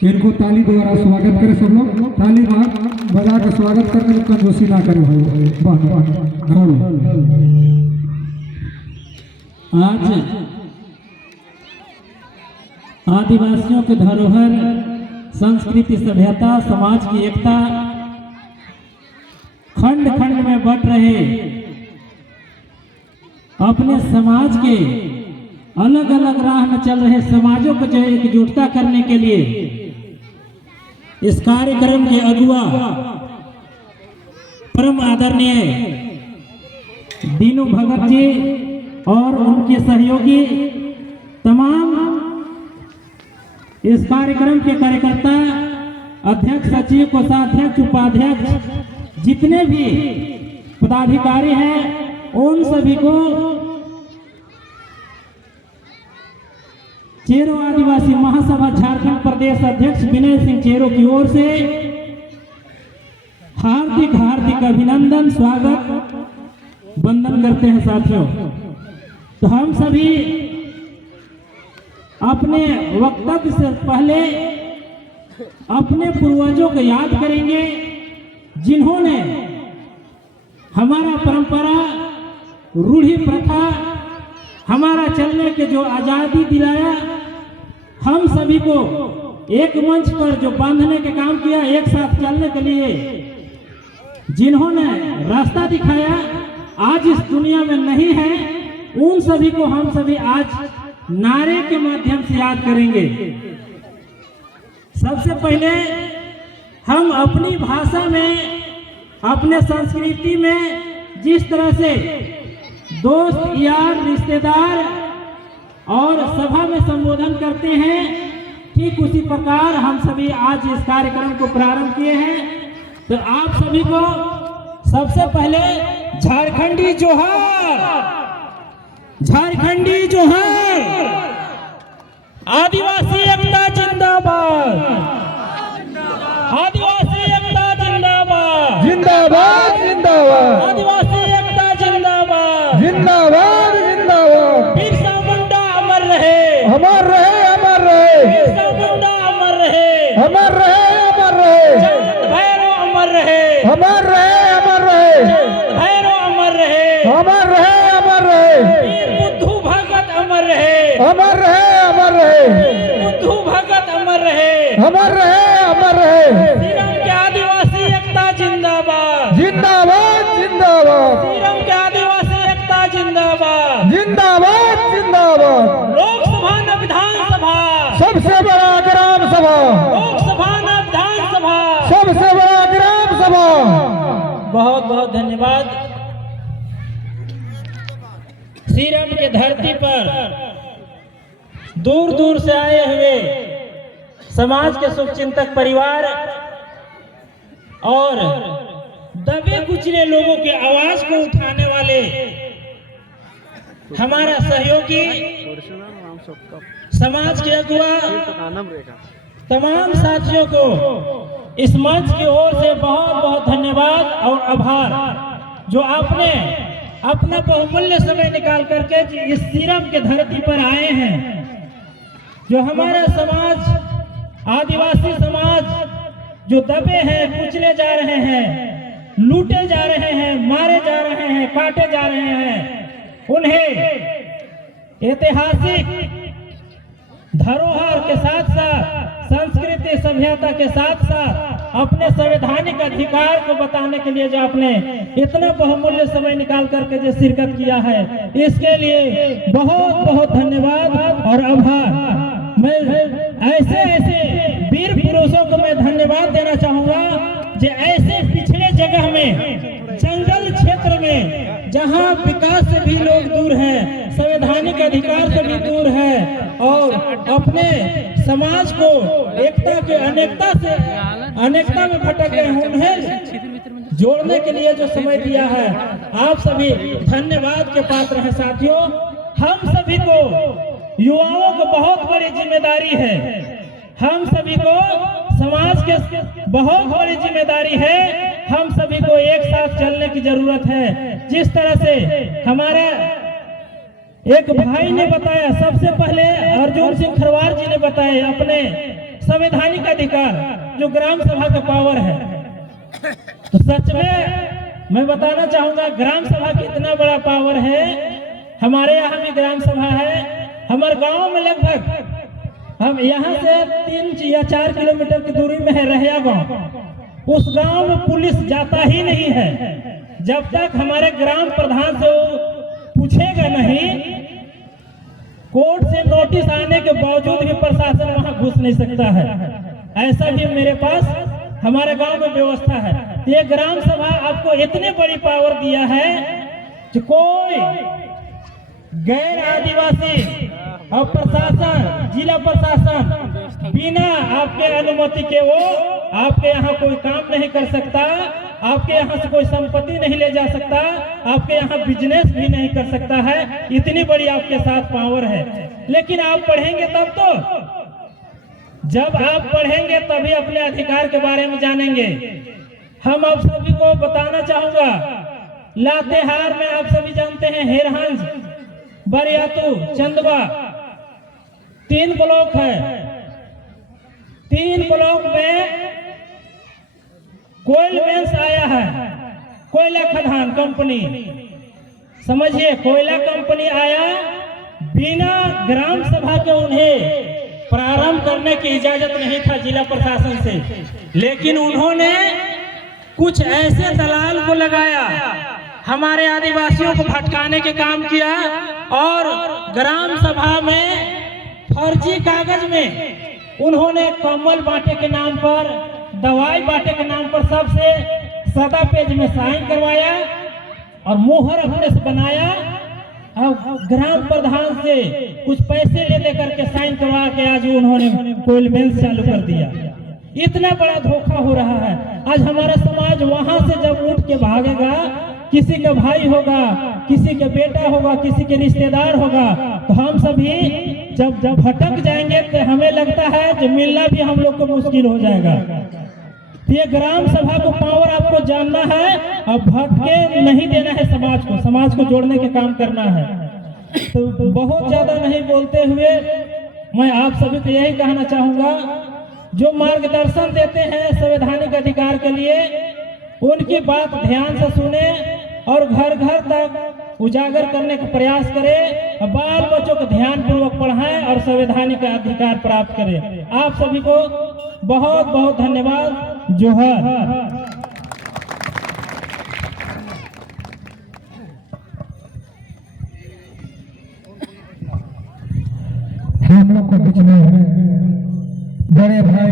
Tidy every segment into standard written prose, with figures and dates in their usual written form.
इनको ताली द्वारा स्वागत करें सब लोग। ताली बजा कर स्वागत करने में कंजूसी ना करें आज आदिवासियों के धरोहर, संस्कृति, सभ्यता, समाज की एकता खंड खंड में बट रहे अपने समाज के अलग अलग राह में चल रहे समाजों को जो एकजुटता करने के लिए इस कार्यक्रम के अगुआ परम आदरणीय दीनू भगत जी और उनके सहयोगी तमाम इस कार्यक्रम के कार्यकर्ता, अध्यक्ष, सचिव, कोषाध्यक्ष, उपाध्यक्ष, जितने भी पदाधिकारी हैं उन सभी को चेरो आदिवासी महासभा झारखंड प्रदेश अध्यक्ष विनय सिंह चेरो की ओर से हार्दिक हार्दिक अभिनंदन, स्वागत, वंदन करते हैं साथियों। तो हम सभी अपने वक्तव्य से पहले अपने पूर्वजों को याद करेंगे जिन्होंने हमारा परंपरा, रूढ़ी प्रथा, हमारा चलने के जो आजादी दिलाया, हम सभी को एक मंच पर जो बांधने के काम किया, एक साथ चलने के लिए जिन्होंने रास्ता दिखाया, आज इस दुनिया में नहीं है, उन सभी को हम सभी आज नारे के माध्यम से याद करेंगे। सबसे पहले हम अपनी भाषा में, अपने संस्कृति में जिस तरह से दोस्त, यार, रिश्तेदार और सभा में संबोधन करते हैं, ठीक उसी प्रकार हम सभी आज इस कार्यक्रम को प्रारंभ किए हैं। तो आप सभी को सबसे पहले झारखंडी जोहार, झारखंडी जोहार, आदिवासी एकता जिंदाबाद, आदिवासी एकता जिंदाबाद, जिंदाबाद जिंदाबाद, आदिवासी एकता जिंदाबाद, जिंदाबाद जिंदाबाद। बिरसा मुंडा अमर रहे, अमर रहे, अमर रहे, बिरसा मुंडा अमर रहे, अमर रहे, अमर रहे, चांद भैरव अमर रहे, अमर रहे, अमर रहे, चांद भैरव अमर रहे, अमर रहे, अमर रहे, वीर बुद्धू भगत अमर रहे, अमर रहे, अमर रहे, वीर बुद्धू भगत अमर रहे, अमर रहे, अमर रहे। सीरम के आदिवासी एकता जिंदाबाद, जिंदाबाद जिंदाबाद, सीरम के आदिवासी एकता जिंदाबाद। जिंदाबाद जिंदाबाद। लोकसभा न विधानसभा, सबसे बड़ा ग्राम सभा, लोकसभा न विधानसभा। सबसे बड़ा ग्राम सभा। बहुत बहुत धन्यवाद। सीरम के धरती पर दूर दूर से आए हुए समाज के शुभचिंतक परिवार और दबे कुचले लोगों के आवाज को उठाने वाले हमारा सहयोगी, समाज के अगुआ, तमाम साथियों को इस मंच की ओर से बहुत बहुत धन्यवाद और आभार, जो आपने अपना बहुमूल्य समय निकाल करके इस सीरम के धरती पर आए हैं। जो हमारा समाज, आदिवासी समाज जो दबे हैं, कुचले जा रहे हैं, लूटे जा रहे हैं, मारे जा रहे हैं, काटे जा रहे हैं, उन्हें ऐतिहासिक धरोहर के साथ साथ, संस्कृति, सभ्यता के साथ साथ अपने संवैधानिक अधिकार को बताने के लिए जो आपने इतना बहुमूल्य समय निकाल करके जो शिरकत किया है, इसके लिए बहुत बहुत धन्यवाद और आभार। मैं ऐसे ऐसे वीर पुरुषों को मैं धन्यवाद देना चाहूंगा जो ऐसे पिछड़े जगह में, जंगल क्षेत्र में, जहां विकास से भी लोग दूर हैं, संवैधानिक अधिकार से भी दूर है, और अपने समाज को एकता के अनेकता में भटक गए हैं, उन्हें जोड़ने के लिए जो समय दिया है, आप सभी धन्यवाद के पात्र हैं साथियों। हम सभी को, युवाओं को बहुत बड़ी जिम्मेदारी है, हम सभी को समाज के बहुत बड़ी जिम्मेदारी है, हम सभी को एक साथ चलने की जरूरत है। जिस तरह से हमारे एक भाई ने बताया, सबसे पहले अर्जुन सिंह खरवार जी ने बताया, अपने संवैधानिक अधिकार जो ग्राम सभा का पावर है, तो सच में मैं बताना चाहूंगा ग्राम सभा की इतना बड़ा पावर है। हमारे यहाँ भी ग्राम सभा है। हमारे गांव में लगभग हम यहाँ से 3 या 4 किलोमीटर की दूरी में है रहया गांव। उस गांव में पुलिस जाता ही नहीं है जब तक हमारे ग्राम प्रधान से वो पूछेगा नहीं। कोर्ट से नोटिस आने के बावजूद भी प्रशासन वहां घुस नहीं सकता है। ऐसा भी मेरे पास हमारे गांव में व्यवस्था है। ये ग्राम सभा आपको इतनी बड़ी पावर दिया है कि कोई गैर आदिवासी और प्रशासन, जिला प्रशासन बिना आपके अनुमति के वो आपके यहाँ कोई काम नहीं कर सकता, आपके यहाँ से कोई संपत्ति नहीं ले जा सकता, आपके यहाँ बिजनेस भी नहीं कर सकता है। इतनी बड़ी आपके साथ पावर है। लेकिन आप पढ़ेंगे तब तो, जब आप पढ़ेंगे तभी अपने अधिकार के बारे में जानेंगे। हम आप सभी को बताना चाहूंगा, लातेहार में आप सभी जानते हैं हेरहंज, बरियातू, चंदवा 3 ब्लॉक है। 3 ब्लॉक में कोयल बेंस आया है, कोयला खदान कंपनी। समझिए, कोयला कंपनी आया, बिना ग्राम सभा के उन्हें प्रारंभ करने की इजाजत नहीं था जिला प्रशासन से। लेकिन उन्होंने कुछ ऐसे दलाल को लगाया, हमारे आदिवासियों को भटकाने के काम किया और ग्राम सभा में फर्जी कागज में उन्होंने कम्बल बांटे के नाम पर, दवाई बांटे के नाम पर सबसे सादा पेज में साइन करवाया और मोहर अपने से बनाया। अब ग्राम प्रधान से कुछ पैसे ले दे करके साइन करवा के आज उन्होंने कोयल बेंस चालू कर दिया। इतना बड़ा धोखा हो रहा है। आज हमारा समाज वहां से जब उठ के भागेगा, किसी का भाई होगा, किसी का बेटा होगा, किसी के रिश्तेदार होगा, तो हम सभी जब भटक जाएंगे तो हमें लगता है कि मिलना भी हम लोग को मुश्किल हो जाएगा। ये ग्राम सभा को पावर आपको जानना है और भटके नहीं देना है। समाज को जोड़ने के काम करना है। तो बहुत ज्यादा नहीं बोलते हुए मैं आप सभी को यही कहना चाहूंगा, जो मार्गदर्शन देते हैं संवैधानिक अधिकार के लिए, उनकी बात ध्यान से सुने और घर घर तक उजागर करने का प्रयास करें और बाल बच्चों को ध्यान पूर्वक पढ़ाएं और संवैधानिक अधिकार प्राप्त करें। आप सभी को बहुत बहुत धन्यवाद। जोहर। हम लोग को बीच में बड़े भाई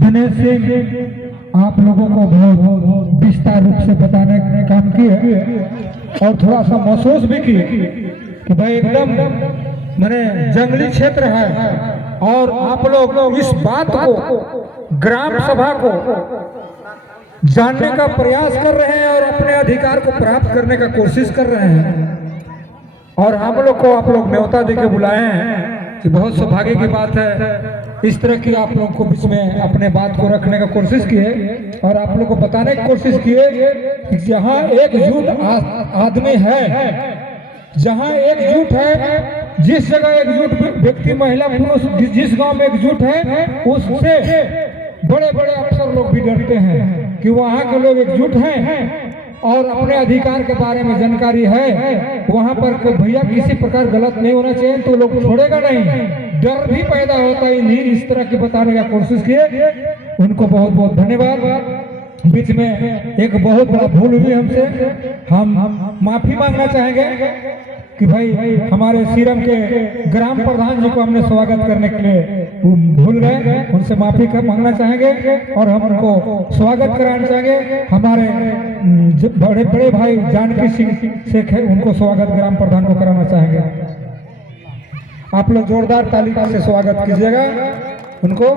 दिनेश सिंह आप लोगों को बहुत विस्तार रूप से बताने का काम किए और थोड़ा सा महसूस भी किए कि भाई एकदम माने जंगली क्षेत्र है और आप लोग इस बात को, ग्राम सभा को जानने का प्रयास कर रहे हैं और अपने अधिकार को प्राप्त करने का कोशिश कर रहे हैं। और हम लोग को आप लोग न्योता देके बुलाए हैं कि बहुत सौभाग्य की बात है। इस तरह की आप लोग को बीच में अपने बात को रखने का कोशिश किए और आप लोग को बताने की कोशिश किए कि जहाँ एकजुट आदमी है, जहाँ एकजुट है, जिस जगह एकजुट व्यक्ति, महिला, पुरुष, जिस गांव में एकजुट है, उससे बड़े बड़े अफसर लोग भी डरते हैं कि वहाँ के लोग एकजुट हैं और अपने अधिकार के बारे में जानकारी है। वहाँ पर भैया किसी प्रकार गलत नहीं होना चाहिए, तो लोग छोड़ेगा नहीं। डर भी पैदा होता है, इन्हीं इस तरह की बताने का कोशिश किए। उनको बहुत बहुत धन्यवाद। बीच में एक बहुत बड़ा भूल हुई हमसे, हम माफी मांगना चाहेंगे कि भाई हमारे सीरम के ग्राम प्रधान जी को हमने स्वागत करने के लिए भूल गए, उनसे माफी मांगना चाहेंगे और हम उनको स्वागत कराना चाहेंगे। हमारे बड़े बड़े भाई जानकी सिंह से उनको स्वागत ग्राम प्रधान को कराना चाहेंगे। आप लोग जोरदार ताली से स्वागत कीजिएगा उनको।